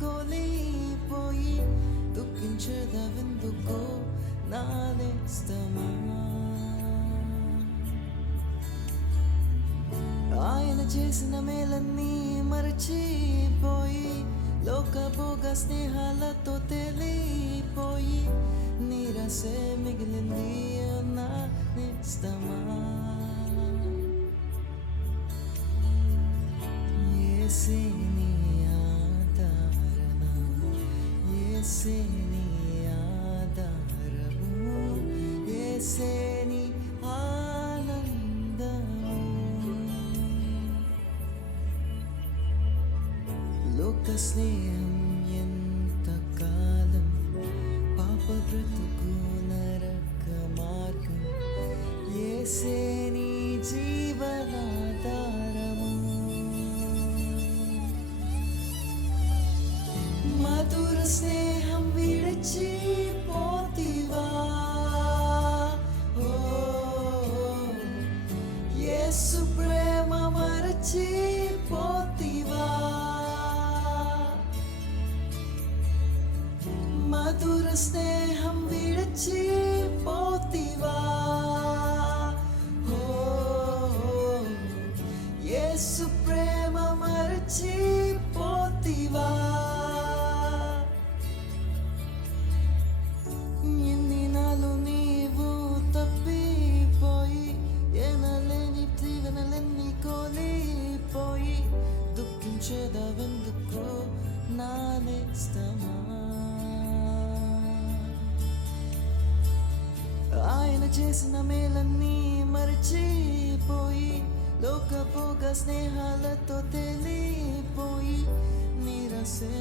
కోల్పోయి దుఃఖించదవెందుకో నా నేస్తమా. ఆయన చేసిన మేలన్నీ మరచిపోయి లోకభోగ స్నేహాలతో తేలిపోయి నీరసే మిగిలింది నా నేస్తమా. యేసే నీ ఆదరణ, యేసే నీ ఆధారము, యేసే నీ ఆనందము. లోక స్నేహం ఎంతకాలం, పాప బ్రతుకు నరక మార్గం, యేసే నీ జీవనాధారము. మధుర స్నేహం విడిచిపోతివా, ఓ యేసు ప్రేమ మరచిపోతివా. మధుర స్నేహం విడిచిపోతివా, ఓ యేసు ప్రేమ మరచిపోతివా. ఎన్ని నాలు నీవు తప్పిపోయి ఎనలేని జీవనలన్నీ కోల్పోయి దుఃఖించేదవెందుకో నా నేస్తమా. ఆయన చేసిన మేలన్నీ మరచిపోయి లోకభోగ స్నేహాలతో తేలిపోయి నీరసే